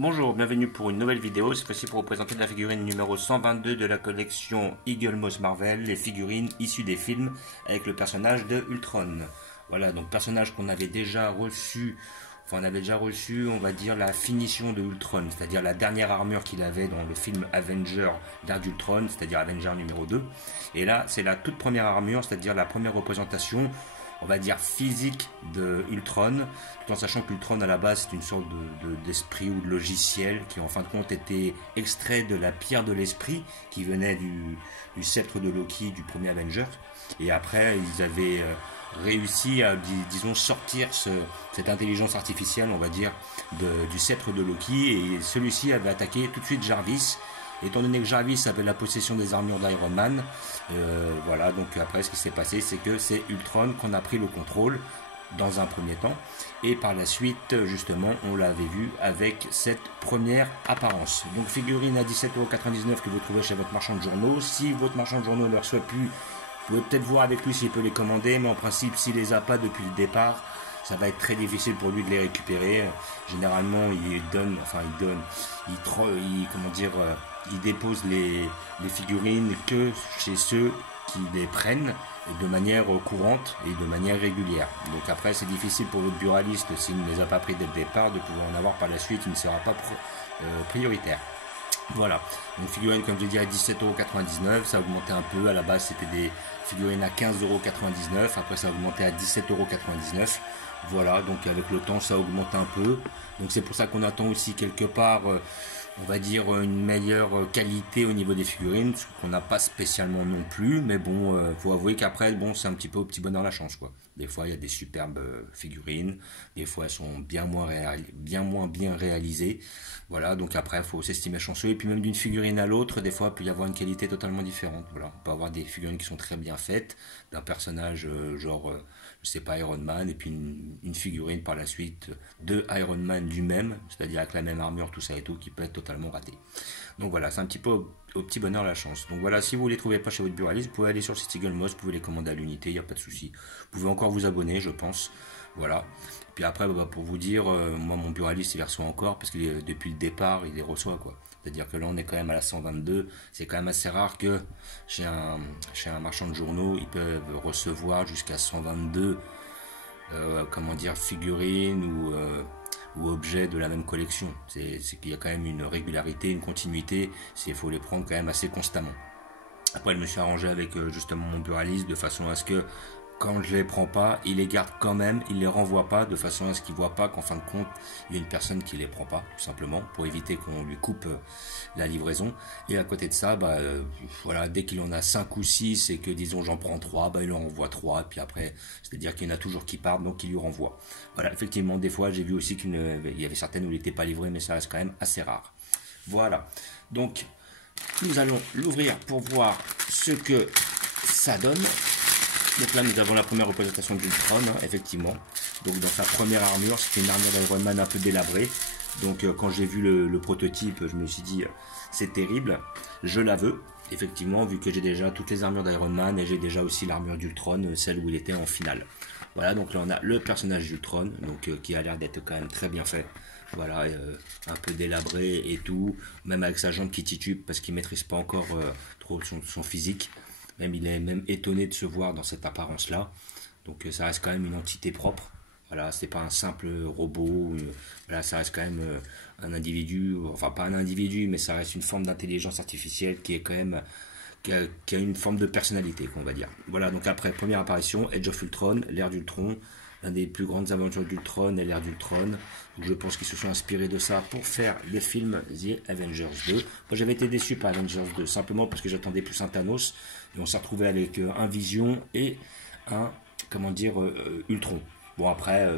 Bonjour, bienvenue pour une nouvelle vidéo, cette fois-ci pour vous présenter la figurine numéro 122 de la collection Eagle Moss Marvel, les figurines issues des films avec le personnage de Ultron. Voilà, donc personnage qu'on avait déjà reçu, on va dire, la finition de Ultron, c'est-à-dire la dernière armure qu'il avait dans le film Avenger d'Ère d'Ultron, c'est-à-dire Avenger numéro 2. Et là, c'est la toute première armure, c'est-à-dire la première représentation, on va dire physique de Ultron, tout en sachant qu'Ultron à la base c'est une sorte d'esprit ou de logiciel qui en fin de compte était extrait de la pierre de l'esprit qui venait du sceptre de Loki du premier Avenger. Et après ils avaient réussi à, disons, sortir cette intelligence artificielle, on va dire, du sceptre de Loki, et celui-ci avait attaqué tout de suite Jarvis. Étant donné que Jarvis avait la possession des armures d'Iron Man, voilà, donc après ce qui s'est passé, c'est que c'est Ultron qu'on a pris le contrôle dans un premier temps, et par la suite, justement, on l'avait vu avec cette première apparence. Donc figurine à 17,99 € que vous trouvez chez votre marchand de journaux. Si votre marchand de journaux ne le reçoit plus, vous pouvez peut-être voir avec lui s'il peut les commander, mais en principe, s'il les a pas depuis le départ, ça va être très difficile pour lui de les récupérer. Généralement, il dépose les figurines que chez ceux qui les prennent de manière courante et de manière régulière. Donc après, c'est difficile pour votre buraliste, s'il ne les a pas pris dès le départ, de pouvoir en avoir par la suite, il ne sera pas prioritaire. Voilà, une figurine comme je l'ai dit à 17,99 €, ça a augmenté un peu, à la base c'était des figurines à 15,99 €, après ça a augmenté à 17,99 €, voilà, donc avec le temps ça augmente un peu, donc c'est pour ça qu'on attend aussi quelque part, on va dire, une meilleure qualité au niveau des figurines, ce qu'on n'a pas spécialement non plus, mais bon, faut avouer qu'après, bon, c'est un petit peu au petit bonheur la chance, quoi. Des fois, il y a des superbes figurines, des fois, elles sont bien moins bien réalisées, voilà, donc après, il faut s'estimer chanceux, et puis même d'une figurine à l'autre, des fois, il peut y avoir une qualité totalement différente, voilà. On peut avoir des figurines qui sont très bien faites, d'un personnage genre, je sais pas, Iron Man, et puis une figurine par la suite de Iron Man lui-même, c'est-à-dire avec la même armure, tout ça et tout, qui peut être totalement raté. Donc voilà, c'est un petit peu au petit bonheur la chance. Donc voilà, si vous ne les trouvez pas chez votre buraliste, vous pouvez aller sur le site Eagle Moss, vous pouvez les commander à l'unité, il n'y a pas de souci. Vous pouvez encore vous abonner, je pense. Voilà. Puis après, pour vous dire, moi mon buraliste il les reçoit encore, parce que depuis le départ, il les reçoit, quoi. C'est-à-dire que là on est quand même à la 122, c'est quand même assez rare que chez un marchand de journaux, ils peuvent recevoir jusqu'à 122 figurines ou objets de la même collection. C'est qu'il y a quand même une régularité, une continuité, il faut les prendre quand même assez constamment. Après, je me suis arrangé avec justement mon buraliste de façon à ce que quand je les prends pas, il les garde quand même, il les renvoie pas, de façon à ce qu'il voit pas qu'en fin de compte, il y a une personne qui les prend pas, tout simplement, pour éviter qu'on lui coupe la livraison. Et à côté de ça, voilà, dès qu'il en a 5 ou 6 et que, disons, j'en prends 3, il en renvoie 3, et puis après, c'est-à-dire qu'il y en a toujours qui partent, donc il lui renvoie. Voilà, effectivement, des fois, j'ai vu aussi qu'il y avait certaines où il n'était pas livré, mais ça reste quand même assez rare. Voilà, donc, nous allons l'ouvrir pour voir ce que ça donne. Donc là, nous avons la première représentation d'Ultron, effectivement. Donc dans sa première armure, c'était une armure d'Iron Man un peu délabrée. Donc quand j'ai vu le prototype, je me suis dit, c'est terrible, je la veux. Effectivement, vu que j'ai déjà toutes les armures d'Iron Man et j'ai déjà aussi l'armure d'Ultron, celle où il était en finale. Voilà, donc là on a le personnage d'Ultron, donc qui a l'air d'être quand même très bien fait. Voilà, un peu délabré et tout, même avec sa jambe qui titube parce qu'il maîtrise pas encore trop son physique. Même il est même étonné de se voir dans cette apparence-là. Donc ça reste quand même une entité propre. Voilà, c'est pas un simple robot. Voilà, ça reste quand même un individu. Enfin, pas un individu, mais ça reste une forme d'intelligence artificielle qui est quand même qui a une forme de personnalité, qu'on va dire. Voilà, donc après première apparition, Age of Ultron, l'ère d'Ultron. L'une des plus grandes aventures d'Ultron et l'ère d'Ultron. Je pense qu'ils se sont inspirés de ça pour faire les films The Avengers 2. Moi j'avais été déçu par Avengers 2, simplement parce que j'attendais plus un Thanos. Et on s'est retrouvé avec un Vision et un, Ultron. Bon après,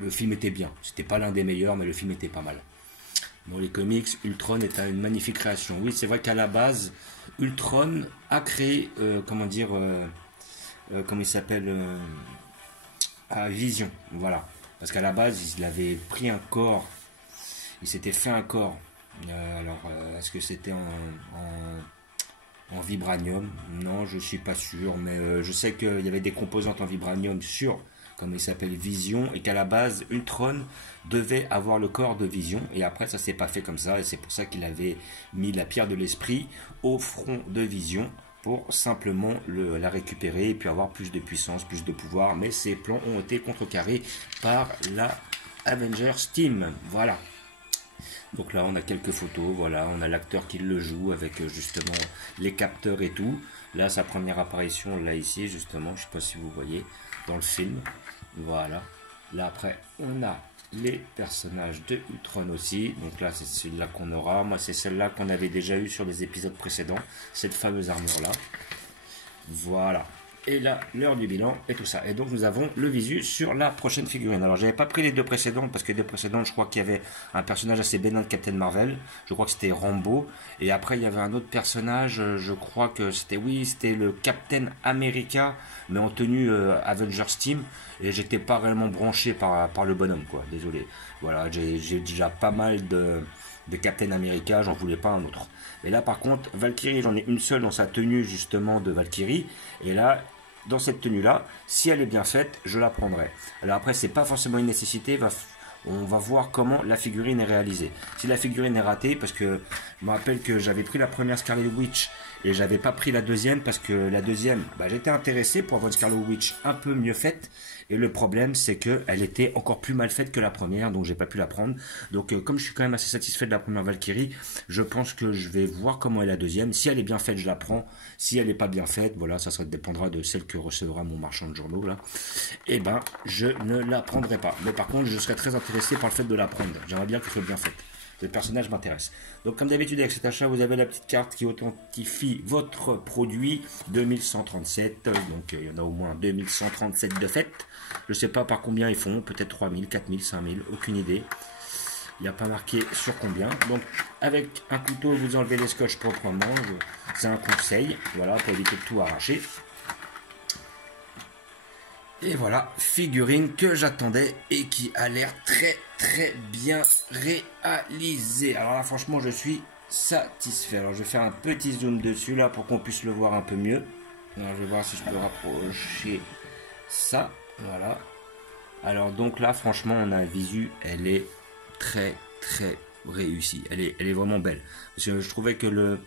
le film était bien. C'était pas l'un des meilleurs, mais le film était pas mal. Bon, les comics, Ultron est une magnifique création. Oui, c'est vrai qu'à la base, Ultron a créé, comment il s'appelle Vision, voilà. Parce qu'à la base, il avait pris un corps, il s'était fait un corps. Est-ce que c'était en vibranium? Non, je suis pas sûr, mais je sais qu'il y avait des composantes en vibranium sur comme il s'appelle Vision, et qu'à la base Ultron devait avoir le corps de Vision, et après ça s'est pas fait comme ça, et c'est pour ça qu'il avait mis la pierre de l'esprit au front de Vision pour simplement la récupérer et puis avoir plus de puissance, plus de pouvoir, mais ces plans ont été contrecarrés par la Avengers Team. Voilà. Donc là, on a quelques photos, voilà, on a l'acteur qui le joue avec justement les capteurs et tout. Là, sa première apparition, là ici, justement, je sais pas si vous voyez, dans le film. Voilà. Là, après, on a les personnages de Ultron aussi. Donc là, c'est celle-là qu'on aura. Moi, c'est celle-là qu'on avait déjà eu sur les épisodes précédents. Cette fameuse armure-là. Voilà. Et là, l'heure du bilan et tout ça. Et donc, nous avons le visu sur la prochaine figurine. Alors, j'avais pas pris les deux précédentes parce que les deux précédentes, je crois qu'il y avait un personnage assez bénin de Captain Marvel. Je crois que c'était Rambo. Et après, il y avait un autre personnage. Je crois que c'était, oui, c'était le Captain America, mais en tenue Avengers Team. Et j'étais pas réellement branché par le bonhomme, quoi. Désolé. Voilà, j'ai déjà pas mal de Captain America. J'en voulais pas un autre. Et là, par contre, Valkyrie, j'en ai une seule dans sa tenue justement de Valkyrie. Et là, dans cette tenue-là, si elle est bien faite, je la prendrai. Alors après, c'est pas forcément une nécessité. On va voir comment la figurine est réalisée. Si la figurine est ratée, parce que je me rappelle que j'avais pris la première Scarlet Witch et j'avais pas pris la deuxième parce que la deuxième, j'étais intéressé pour avoir une Scarlet Witch un peu mieux faite. Et le problème, c'est qu'elle était encore plus mal faite que la première, donc j'ai pas pu la prendre. Donc comme je suis quand même assez satisfait de la première Valkyrie, je pense que je vais voir comment est la deuxième. Si elle est bien faite, je la prends. Si elle n'est pas bien faite, voilà, ça dépendra de celle que recevra mon marchand de journaux là. Et je ne la prendrai pas. Mais par contre, je serais très intéressé par le fait de la prendre. J'aimerais bien qu'elle soit bien faite. Le personnage m'intéresse. Donc comme d'habitude avec cet achat, vous avez la petite carte qui authentifie votre produit 2137. Donc il y en a au moins 2137 de fait. Je ne sais pas par combien ils font, peut-être 3000, 4000, 5000, aucune idée. Il n'y a pas marqué sur combien. Donc avec un couteau, vous enlevez les scotch proprement. C'est un conseil, voilà, pour éviter de tout arracher. Et voilà, figurine que j'attendais et qui a l'air très très bien réalisée. Alors là franchement je suis satisfait. Alors je vais faire un petit zoom dessus là pour qu'on puisse le voir un peu mieux. Alors je vais voir si je peux rapprocher ça. Voilà. Alors donc là franchement on a un visu, elle est très très réussie. Elle est vraiment belle. Parce que je trouvais que le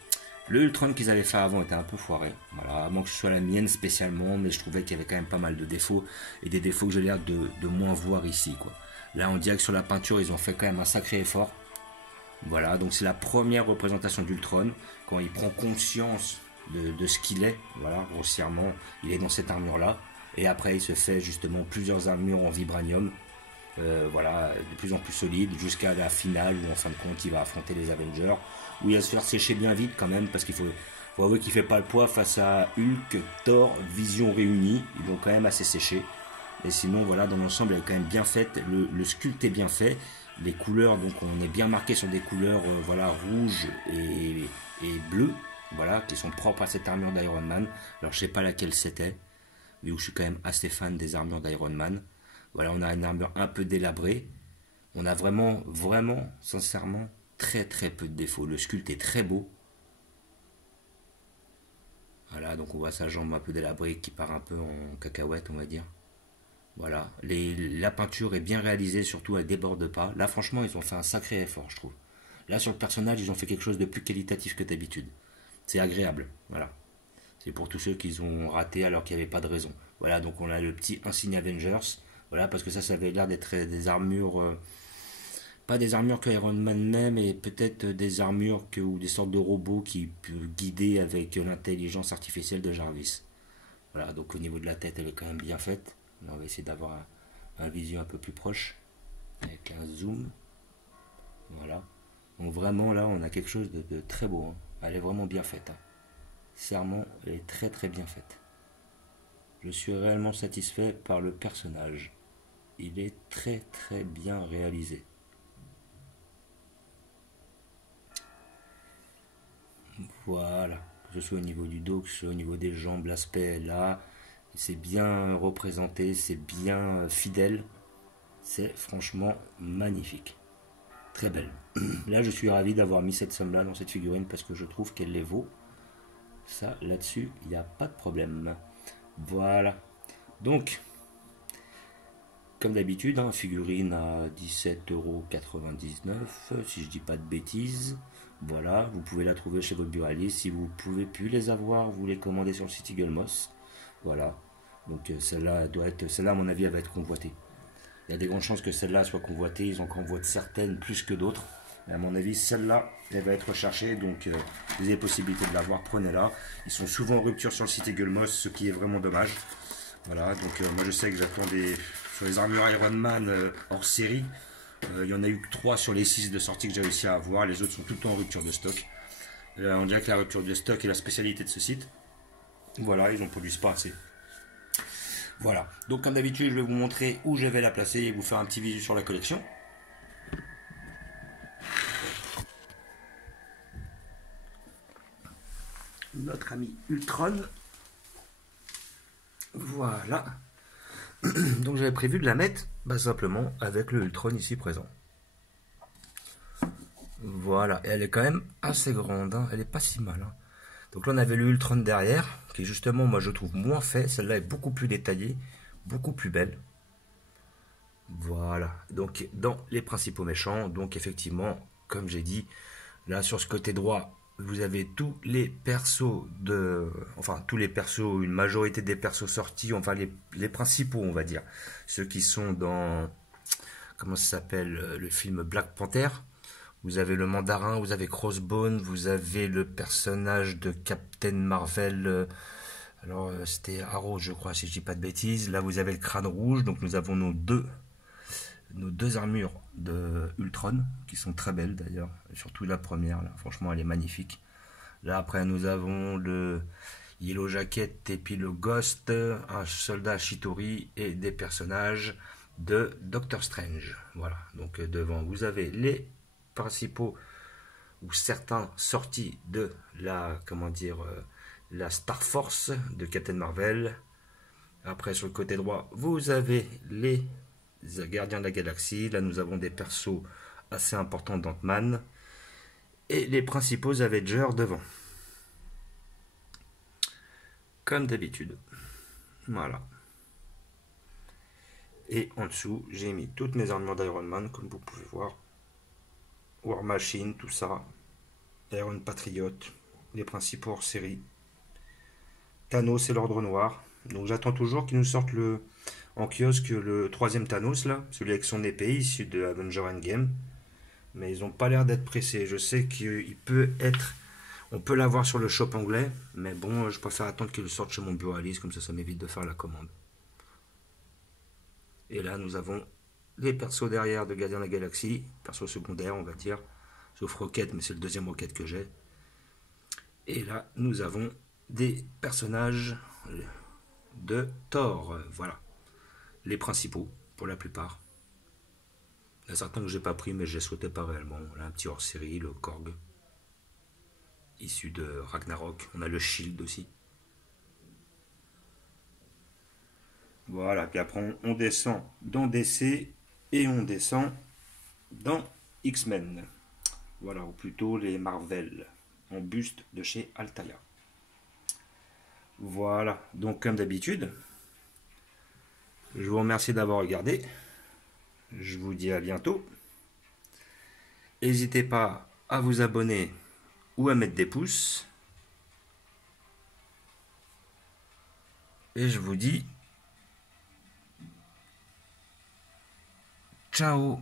Ultron qu'ils avaient fait avant était un peu foiré. Voilà, à moins que ce soit la mienne spécialement, mais je trouvais qu'il y avait quand même pas mal de défauts. Et des défauts que j'ai l'air de moins voir ici, quoi. Là, on dirait que sur la peinture, ils ont fait quand même un sacré effort. Voilà, donc c'est la première représentation d'Ultron. Quand il prend conscience de ce qu'il est, voilà, grossièrement, il est dans cette armure-là. Et après, il se fait justement plusieurs armures en vibranium. Voilà, de plus en plus solide, jusqu'à la finale où en fin de compte, il va affronter les Avengers. Où il va se faire sécher bien vite quand même, parce qu'il faut avouer qu'il fait pas le poids face à Hulk, Thor, Vision réunis. Ils vont quand même assez sécher. Et sinon, voilà, dans l'ensemble, elle est quand même bien faite. Le sculpte est bien fait. Les couleurs, donc on est bien marqué sur des couleurs voilà, rouge et bleu, voilà, qui sont propres à cette armure d'Iron Man. Alors je sais pas laquelle c'était, vu que je suis quand même assez fan des armures d'Iron Man. Voilà, on a une armure un peu délabrée. On a vraiment, sincèrement, très très peu de défauts. Le sculpte est très beau. Voilà, donc on voit sa jambe un peu délabrée qui part un peu en cacahuète, on va dire. Voilà, la peinture est bien réalisée, surtout elle déborde pas. Là franchement ils ont fait un sacré effort je trouve. Là sur le personnage ils ont fait quelque chose de plus qualitatif que d'habitude. C'est agréable, voilà. C'est pour tous ceux qui ont raté alors qu'il n'y avait pas de raison. Voilà, donc on a le petit insigne Avengers. Voilà, parce que ça avait l'air d'être des armures... pas des armures que Iron Man même, mais peut-être des armures ou des sortes de robots qui peuvent guider avec l'intelligence artificielle de Jarvis. Voilà, donc au niveau de la tête elle est quand même bien faite. Là, on va essayer d'avoir un visu un peu plus proche avec un zoom. Voilà. Donc vraiment là, on a quelque chose de très beau. Hein. Elle est vraiment bien faite. Hein. Sincèrement, elle est très très bien faite. Je suis réellement satisfait par le personnage. Il est très très bien réalisé. Voilà. Que ce soit au niveau du dos, que ce soit au niveau des jambes, l'aspect est là. C'est bien représenté, c'est bien fidèle. C'est franchement magnifique. Très belle. Là, je suis ravi d'avoir mis cette somme-là dans cette figurine parce que je trouve qu'elle les vaut. Ça, là-dessus, il n'y a pas de problème. Voilà. Donc, Comme d'habitude, hein, figurine à 17,99 € si je dis pas de bêtises. Voilà, vous pouvez la trouver chez votre buraliste. Si vous ne pouvez plus les avoir, vous les commandez sur le site Eagle Moss. Voilà. Donc celle-là à mon avis elle va être convoitée. Il y a des grandes chances que celle-là soit convoitée. Ils en convoitent certaines plus que d'autres. Mais à mon avis, celle-là, elle va être recherchée. Donc, vous avez possibilité de l'avoir, prenez-la. Ils sont souvent en rupture sur le site Eagle Moss, ce qui est vraiment dommage. Voilà, donc moi je sais que j'attends sur les armures Iron Man hors série. Il y en a eu que 3 sur les 6 de sortie que j'ai réussi à avoir. Les autres sont tout le temps en rupture de stock. On dirait que la rupture de stock est la spécialité de ce site. Voilà, ils n'en produisent pas assez. Voilà, donc comme d'habitude, je vais vous montrer où je vais la placer et vous faire un petit visu sur la collection. Notre ami Ultron. Voilà. Donc j'avais prévu de la mettre simplement avec le Ultron ici présent. Voilà, et elle est quand même assez grande, hein. Elle est pas si mal, hein. Donc là on avait le Ultron derrière, qui est justement, moi je trouve moins fait. Celle-là est beaucoup plus détaillée, beaucoup plus belle. Voilà, donc dans les principaux méchants, donc effectivement, comme j'ai dit, là sur ce côté droit, vous avez tous les persos tous les persos, une majorité des persos sortis, enfin les principaux on va dire, ceux qui sont dans, comment ça s'appelle, le film Black Panther. Vous avez le mandarin, vous avez Crossbone, vous avez le personnage de Captain Marvel, alors c'était Arrow je crois si je dis pas de bêtises. Là vous avez le crâne rouge, donc nous avons nos deux armures de Ultron, qui sont très belles d'ailleurs, surtout la première, là, franchement elle est magnifique. Là après nous avons le Yellow Jacket et puis le Ghost, un soldat Shitori et des personnages de Doctor Strange. Voilà, donc devant vous avez les principaux ou certains sortis de la, comment dire, la Star Force de Captain Marvel. Après sur le côté droit vous avez les Gardiens de la Galaxie. Là nous avons des persos assez importants d'Ant-Man et les principaux Avengers devant, comme d'habitude. Voilà, et en dessous j'ai mis toutes mes armures d'Iron Man comme vous pouvez voir, War Machine, tout ça, Iron Patriot, les principaux hors série, Thanos et l'Ordre Noir. Donc j'attends toujours qu'ils nous sortent en kiosque le troisième Thanos là, celui avec son épée issu de Avenger Endgame. Mais ils n'ont pas l'air d'être pressés. Je sais qu'il peut être, on peut l'avoir sur le shop anglais, mais bon, je préfère attendre qu'il le sorte chez mon buraliste, comme ça m'évite de faire la commande. Et là nous avons les persos derrière de Gardiens de la Galaxie, persos secondaires on va dire, sauf Rocket, mais c'est le deuxième Rocket que j'ai. Et là nous avons des personnages de Thor, voilà, les principaux pour la plupart. Il y a certains que j'ai pas pris mais je les souhaitais pas réellement. Là un petit hors série, le Korg, issu de Ragnarok. On a le Shield aussi. Voilà, puis après on descend dans DC et on descend dans X-Men. Voilà, ou plutôt les Marvel, en buste de chez Altaïa. Voilà, donc comme d'habitude, je vous remercie d'avoir regardé. Je vous dis à bientôt. N'hésitez pas à vous abonner ou à mettre des pouces. Et je vous dis ciao.